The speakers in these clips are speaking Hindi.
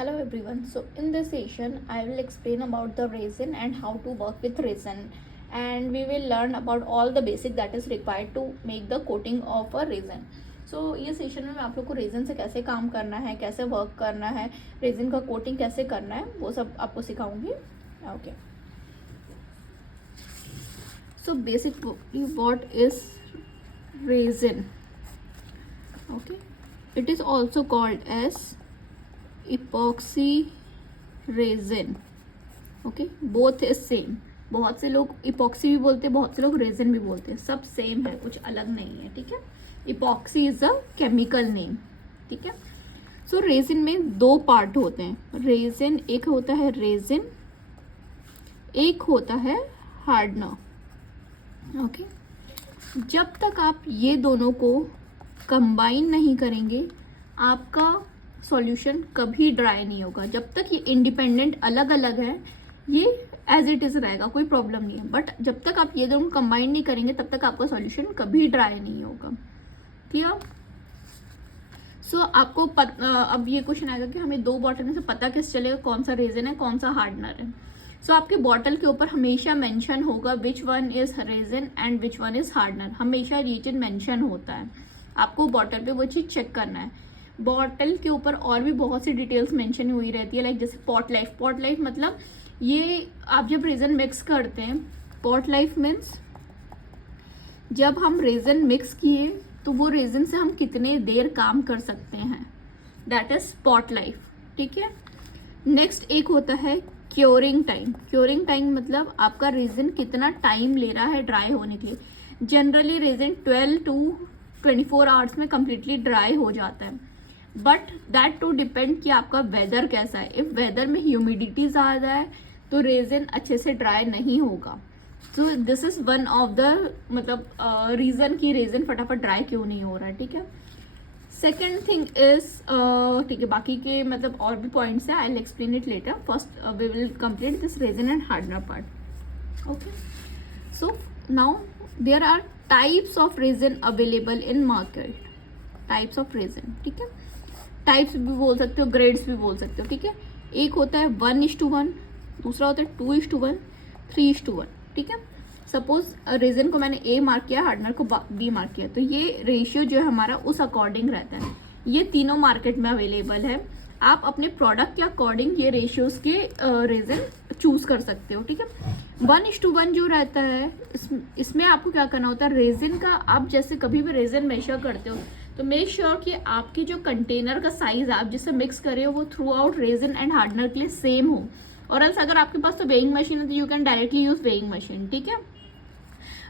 Hello everyone. So in this session I will explain about the resin and how to work with resin, and we will learn about all the basic that is required to make the coating of a resin. So ये सेशन में मैं आप लोग को रेजिन से कैसे काम करना है, कैसे वर्क करना है, रेजिन का कोटिंग कैसे करना है, वो सब आपको सिखाऊंगी. Okay. So basically what is resin? Okay. It is also called as epoxy resin. Okay, both is same. बहुत से लोग इपॉक्सी भी बोलते हैं, बहुत से लोग रेजिन भी बोलते हैं, सब सेम है, कुछ अलग नहीं है. ठीक है. Epoxy is a chemical name. ठीक है. सो रेजिन में दो पार्ट होते हैं. रेजिन एक होता है रेजिन, एक होता है हार्डनर. ओके. जब तक आप ये दोनों को कंबाइन नहीं करेंगे आपका सॉल्यूशन कभी ड्राई नहीं होगा. जब तक ये इंडिपेंडेंट अलग अलग है ये एज इट इज रहेगा, कोई प्रॉब्लम नहीं है. बट जब तक आप ये दोनों कंबाइन नहीं करेंगे तब तक आपका सॉल्यूशन कभी ड्राई नहीं होगा. क्लियर. सो आपको अब ये क्वेश्चन आएगा कि हमें दो बॉटल में से पता कैसे चलेगा कौन सा रेजिन है कौन सा हार्डनर है. सो आपके बॉटल के ऊपर हमेशा मेंशन होगा which one is resin and which one is hardener. हमेशा ये चीज मेंशन होता है, आपको बॉटल पे वो चीज चेक करना है. बॉटल के ऊपर और भी बहुत सी डिटेल्स मेंशन हुई रहती है, लाइक जैसे पॉट लाइफ. पॉट लाइफ मतलब ये आप जब रेजन मिक्स करते हैं, पॉट लाइफ मीन्स जब हम रेजन मिक्स किए तो वो रेजन से हम कितने देर काम कर सकते हैं, दैट इज पॉट लाइफ. ठीक है. नेक्स्ट एक होता है क्योरिंग टाइम. क्योरिंग टाइम मतलब आपका रेजन कितना टाइम ले रहा है ड्राई होने के लिए. जनरली रेजन 12 to 24 आवर्स में कम्प्लीटली ड्राई हो जाता है, बट दैट टू डिपेंड कि आपका वेदर कैसा है. इफ वेदर में ह्यूमिडिटी ज़्यादा है तो रेजिन अच्छे से ड्राई नहीं होगा. So this is one of the मतलब रीज़न कि रेजिन फटाफट ड्राई क्यों नहीं हो रहा है. ठीक है. सेकेंड थिंग इज ठीक है, बाकी के मतलब और भी पॉइंट्स है, I will explain it later. First we will complete this resin and hardener part. Okay. So now there are types of resin available in market. Types of resin. ठीक है. टाइप्स भी बोल सकते हो, ग्रेड्स भी बोल सकते हो. ठीक है. एक होता है 1:1, दूसरा होता है 2:1, 3:1. ठीक है. सपोज रेजिन को मैंने ए मार्क किया, हार्डनर को बी मार्क किया, तो ये रेशियो जो है हमारा उस अकॉर्डिंग रहता है. ये तीनों मार्केट में अवेलेबल है. आप अपने प्रोडक्ट के अकॉर्डिंग ये रेशियोज के रेजिन चूज कर सकते हो. ठीक है. 1:1 जो रहता है इसमें आपको क्या करना होता है, रेजिन का आप जैसे कभी भी रेजिन मेजर करते हो तो मेक श्योर कि आपकी जो कंटेनर का साइज आप जिससे मिक्स कर रहे हो वो through out resin and hardener के लिए सेम हो. और एल्स अगर आपके पास तो वेइंग मशीन है तो you can directly use weighing machine. ठीक है.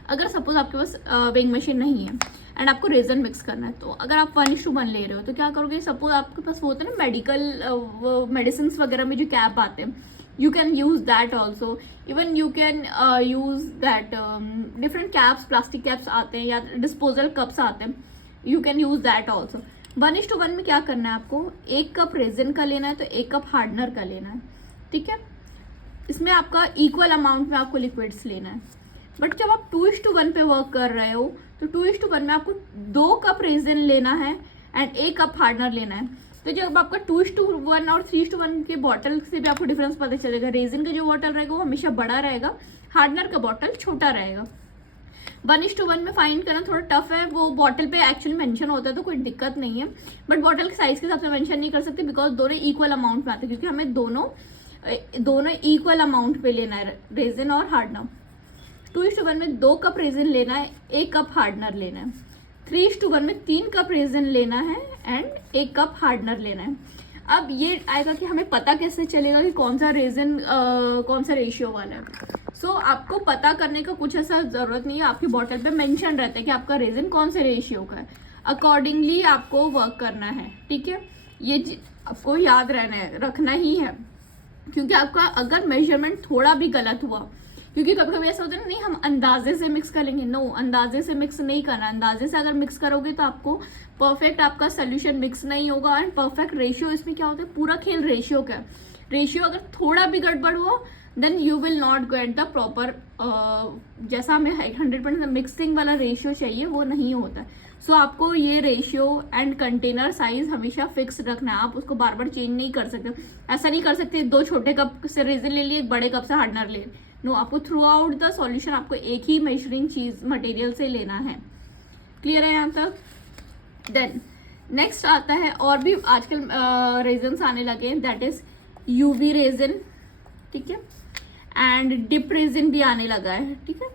अगर सपोज आपके पास वेइंग मशीन नहीं है एंड आपको रेजन मिक्स करना है, तो अगर आप 1:1 ले रहे हो तो क्या करोगे, सपोज आपके पास वो होता है ना मेडिकल मेडिसिन वगैरह में जो कैप आते हैं, you can use that also. even you can use that different caps, plastic caps आते हैं या disposal cups आते हैं, you can use that also. 1:1 में क्या करना है आपको, 1 कप रेजिन का लेना है तो 1 कप हार्डनर का लेना है. ठीक है. इसमें आपका इक्वल अमाउंट में आपको लिक्विड्स लेना है. बट जब आप 2:1 पे वर्क कर रहे हो तो 2:1 में आपको 2 कप रेजिन लेना है एंड 1 कप हार्डनर लेना है. तो जब आपका 2:1 और 3:1 के बॉटल से भी आपको डिफरेंस पता चलेगा. रेजिन का जो बॉटल रहेगा वो हमेशा बड़ा रहेगा, हार्डनर का बॉटल छोटा रहेगा. 1:1 में फाइंड करना थोड़ा टफ है. वो बॉटल पे एक्चुअली मेंशन होता है तो कोई दिक्कत नहीं है, बट बॉटल के साइज के हिसाब से मेंशन नहीं कर सकते बिकॉज दोनों इक्वल अमाउंट में आते हैं, क्योंकि हमें दोनों इक्वल अमाउंट पे लेना है रेजिन और हार्डनर. 2:1 में 2 कप रेजिन लेना है, 1 कप हार्डनर लेना है. 3:1 में 3 कप रेजिन लेना है एंड 1 कप हार्डनर लेना है. अब ये आएगा कि हमें पता कैसे चलेगा कि कौन सा रेजिन कौन सा रेशियो वाला है. सो आपको पता करने का कुछ ऐसा ज़रूरत नहीं है, आपकी बॉटल पे मेंशन रहता है कि आपका रेजिन कौन से रेशियो का है, अकॉर्डिंगली आपको वर्क करना है. ठीक है. ये आपको याद रखना ही है, क्योंकि आपका अगर मेजरमेंट थोड़ा भी गलत हुआ, क्योंकि कभी कभी ऐसा होता है ना, नहीं हम अंदाजे से मिक्स कर लेंगे. नो, अंदाजे से मिक्स नहीं करना. अंदाजे से अगर मिक्स करोगे तो आपको परफेक्ट आपका सोल्यूशन मिक्स नहीं होगा. एंड परफेक्ट रेशियो इसमें क्या होता है, पूरा खेल रेशियो का. रेशियो अगर थोड़ा भी गड़बड़ हुआ then you will not get the proper जैसा हमें 100% मिक्सिंग वाला रेशियो चाहिए वो नहीं होता. सो आपको ये रेशियो एंड कंटेनर साइज हमेशा फिक्स रखना है, आप उसको बार बार चेंज नहीं कर सकते। ऐसा नहीं कर सकते 2 छोटे कप से रेजन ले लिए, 1 बड़े कप से हार्डनर ले, नो, आपको थ्रू आउट द सॉल्यूशन आपको एक ही मेजरिंग चीज मटेरियल से लेना है। क्लियर है यहाँ तक? देन नेक्स्ट आता है, और भी आजकल रेजन्स आने लगे हैं, दैट इज यूवी रेजन, ठीक है, एंड डिप रेजन भी आने लगा है, ठीक है।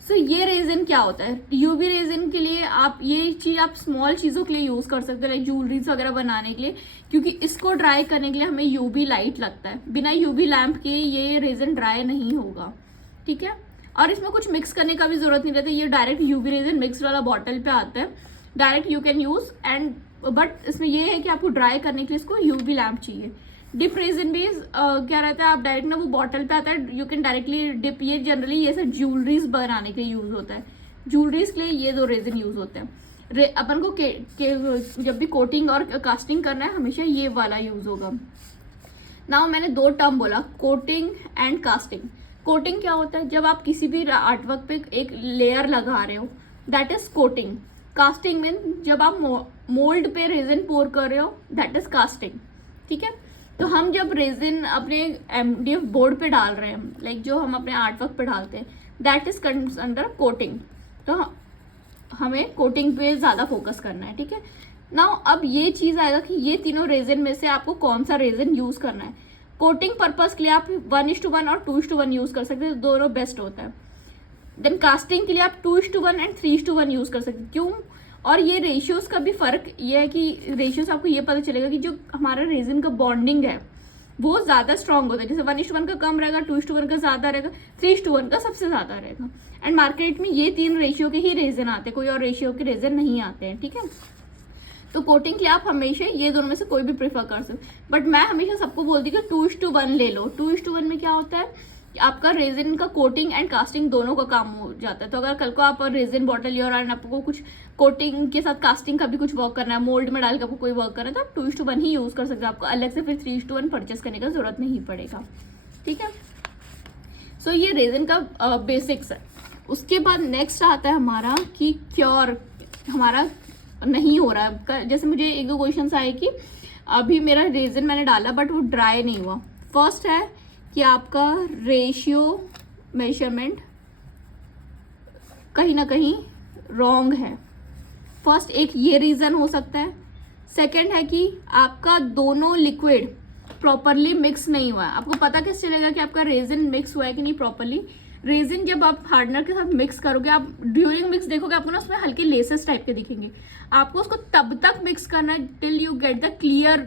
सो ये रेजन क्या होता है? यूवी रेजन के लिए आप ये चीज आप स्मॉल चीजों के लिए यूज कर सकते हो, लाइक ज्वेलरीज वगैरह बनाने के लिए, क्योंकि इसको ड्राई करने के लिए हमें यूवी लाइट लगता है, बिना यूवी लैंप के ये रेजन ड्राई नहीं होगा, ठीक है। और इसमें कुछ मिक्स करने का भी जरूरत नहीं रहता, ये डायरेक्ट यूवी रेजन मिक्स वाला बॉटल पे आता है, direct you can use and, but इसमें ये है कि आपको ड्राई करने के लिए इसको यूवी लैंप चाहिए। डिप रेजन भी क्या रहता है, आप डायरेक्ट ना वो बॉटल पे आता है, यू कैन डायरेक्टली डिप, ये जनरली ये सब ज्वेलरीज बनाने के लिए यूज होता है, ज्वेलरीज के लिए ये 2 रेजन यूज होते हैं। अपन को जब भी कोटिंग और कास्टिंग करना है हमेशा ये वाला यूज होगा। नाउ मैंने 2 टर्म बोला, कोटिंग एंड कास्टिंग। कोटिंग क्या होता है? जब आप किसी भी आर्टवर्क पे एक लेयर लगा रहे हो, दैट इज कोटिंग। कास्टिंग में जब आप मोल्ड पे रेजन पोर कर रहे हो, दैट इज कास्टिंग, ठीक है। तो हम जब रेजिन अपने MDF बोर्ड पे डाल रहे हैं, लाइक जो हम अपने आर्टवर्क पे डालते हैं, दैट इज अंडर कोटिंग। तो हमें कोटिंग पे ज़्यादा फोकस करना है, ठीक है। नाउ अब ये चीज़ आएगा कि ये तीनों रेजिन में से आपको कौन सा रेजिन यूज़ करना है। कोटिंग पर्पज़ के लिए आप 1:1 और 2:1 यूज़ कर सकते हैं, दोनों बेस्ट होता है। देन कास्टिंग के लिए आप 2:1 एंड 3:1 यूज़ कर सकते हैं। क्यों? और ये रेशियोज का भी फर्क ये है कि रेशियोज आपको ये पता चलेगा कि जो हमारा रेजिन का बॉन्डिंग है वो ज़्यादा स्ट्रॉन्ग होता है। जैसे 1:1 का कम रहेगा, 2:1 का ज़्यादा रहेगा, 3:1 का सबसे ज़्यादा रहेगा। एंड मार्केट में ये 3 रेशियो के ही रेजिन आते हैं, कोई और रेशियो के रेजिन नहीं आते हैं, ठीक है। तो कोटिंग के लिए आप हमेशा ये दोनों में से कोई भी प्रेफर कर सकते, बट मैं हमेशा सबको बोलती हूँ कि 2:1 ले लो। 2:1 में क्या होता है, आपका रेजिन का कोटिंग एंड कास्टिंग दोनों का काम हो जाता है। तो अगर कल को आप रेजिन बॉटल लियो और आपको कुछ कोटिंग के साथ कास्टिंग का भी कुछ वर्क करना है, मोल्ड में डाल के आपको कोई वर्क करना है, तो आप 2:1 ही यूज कर सकते हैं, आपको अलग से फिर 3:1 परचेस करने का जरूरत नहीं पड़ेगा, ठीक है। सो ये रेजिन का बेसिक्स है। उसके बाद नेक्स्ट आता है हमारा कि क्योर हमारा नहीं हो रहा है। जैसे मुझे 1-2 क्वेश्चन आए कि अभी मेरा रेजिन मैंने डाला बट वो ड्राई नहीं हुआ। फर्स्ट है कि आपका रेशियो मेजरमेंट कहीं ना कहीं रॉन्ग है। फर्स्ट एक ये रीज़न हो सकता है। सेकंड है कि आपका दोनों लिक्विड प्रॉपरली मिक्स नहीं हुआ है। आपको पता कैसे चलेगा कि आपका रेजिन मिक्स हुआ है कि नहीं प्रॉपरली? रेजिन जब आप हार्डनर के साथ मिक्स करोगे, आप ड्यूरिंग मिक्स देखोगे आपको ना उसमें हल्के लेसेस टाइप के दिखेंगे। आपको उसको तब तक मिक्स करना है till you get the clear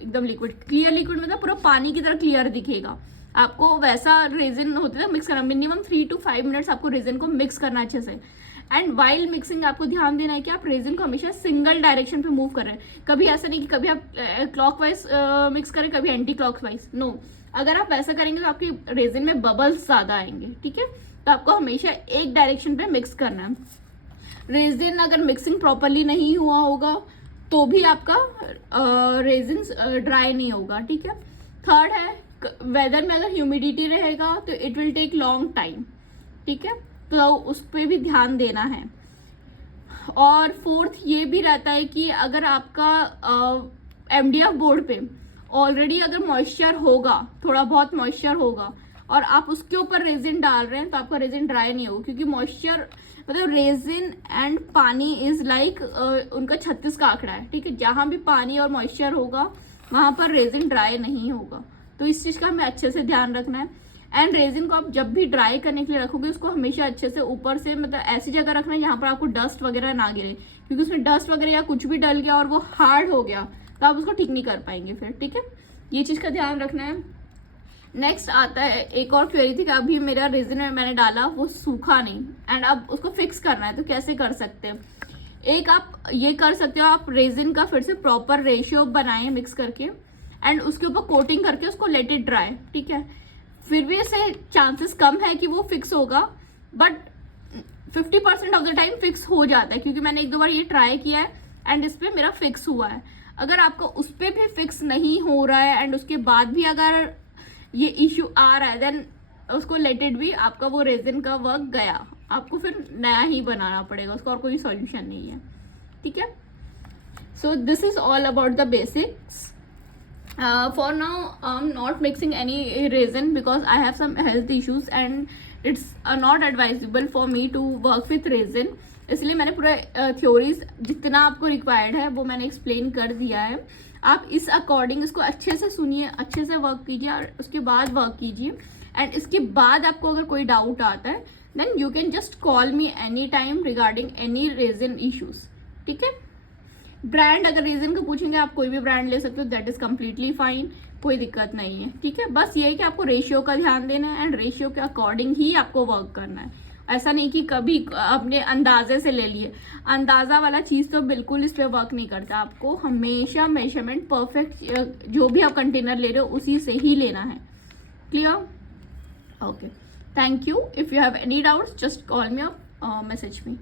एकदम लिक्विड। क्लियर लिक्विड मतलब पूरा पानी की तरह क्लियर दिखेगा। आपको वैसा रेजिन होते था मिक्स करना, मिनिमम 3 to 5 मिनट्स आपको रेजिन को मिक्स करना अच्छे से। एंड वाइल मिक्सिंग आपको ध्यान देना है कि आप रेजिन को हमेशा सिंगल डायरेक्शन पे मूव कर रहे हैं। कभी ऐसा नहीं कि कभी आप क्लॉकवाइज मिक्स करें, कभी एंटी क्लॉकवाइज, नो। अगर आप वैसा करेंगे तो आपकी रेजिन में बबल्स ज़्यादा आएंगे, ठीक है। तो आपको हमेशा एक डायरेक्शन पे मिक्स करना है। रेजिन अगर मिक्सिंग प्रॉपरली नहीं हुआ होगा तो भी आपका रेजिन ड्राई नहीं होगा, ठीक है। थर्ड है वेदर में अगर ह्यूमिडिटी रहेगा तो it will take long time, ठीक है, तो उस पर भी ध्यान देना है। और फोर्थ ये भी रहता है कि अगर आपका MDF बोर्ड पे ऑलरेडी अगर मॉइस्चर होगा, थोड़ा बहुत मॉइस्चर होगा और आप उसके ऊपर रेजिन डाल रहे हैं तो आपका रेजिन ड्राई नहीं होगा, क्योंकि मॉइस्चर मतलब रेजिन एंड पानी इज लाइक उनका 36 का आंकड़ा है, ठीक है। जहाँ भी पानी और मॉइस्चर होगा वहाँ पर रेजिन ड्राई नहीं होगा। तो इस चीज़ का हमें अच्छे से ध्यान रखना है। एंड रेजिन को आप जब भी ड्राई करने के लिए रखोगे उसको हमेशा अच्छे से ऊपर से मतलब ऐसी जगह रखना है जहाँ पर आपको डस्ट वगैरह ना गिरे, क्योंकि उसमें डस्ट वगैरह या कुछ भी डल गया और वो हार्ड हो गया तो आप उसको ठीक नहीं कर पाएंगे फिर, ठीक है। ये चीज़ का ध्यान रखना है। नेक्स्ट आता है एक और क्वेरी थी कि अभी मेरा रेजिन में मैंने डाला वो सूखा नहीं एंड अब उसको फिक्स करना है, तो कैसे कर सकते हैं? एक आप ये कर सकते हो, आप रेजिन का फिर से प्रॉपर रेशियो बनाएं मिक्स करके एंड उसके ऊपर कोटिंग करके उसको लेट इट ड्राई, ठीक है। फिर भी ऐसे चांसेस कम है कि वो फिक्स होगा, but 50% of the time fix हो जाता है, क्योंकि मैंने 1-2 बार ये ट्राई किया है एंड इस पर मेरा फिक्स हुआ है। अगर आपका उस पर भी फिक्स नहीं हो रहा है एंड उसके बाद भी अगर ये इश्यू आ रहा है देन उसको लेट इट भी, आपका वो रेजिन का वर्क गया, आपको फिर नया ही बनाना पड़ेगा, उसका और कोई सॉल्यूशन नहीं है। ठीक है. So this is all about the basics. For now I'm not mixing any resin because I have some health issues and it's not advisable for me to work with resin. इसलिए मैंने पूरा थ्योरीज जितना आपको रिक्वायर्ड है वो मैंने एक्सप्लेन कर दिया है. आप इस अकॉर्डिंग इसको अच्छे से सुनिए, अच्छे से वर्क कीजिए और उसके बाद वर्क कीजिए. एंड इसके बाद आपको अगर कोई डाउट आता है then you can just call me any time regarding any resin issues. ठीक है. ब्रांड अगर रेजिन का पूछेंगे आप कोई भी ब्रांड ले सकते हो, दैट इज कम्प्लीटली फाइन, कोई दिक्कत नहीं है. ठीक है. बस ये है कि आपको रेशियो का ध्यान देना है एंड रेशियो के अकॉर्डिंग ही आपको वर्क करना है. ऐसा नहीं कि कभी अपने अंदाजे से ले लिए. अंदाजा वाला चीज़ तो बिल्कुल इस पर वर्क नहीं करता. आपको हमेशा मेजरमेंट परफेक्ट जो भी आप कंटेनर ले रहे हो उसी से ही लेना है. Clear? Okay. Thank you. If you have any doubts just call मी और मैसेज मी.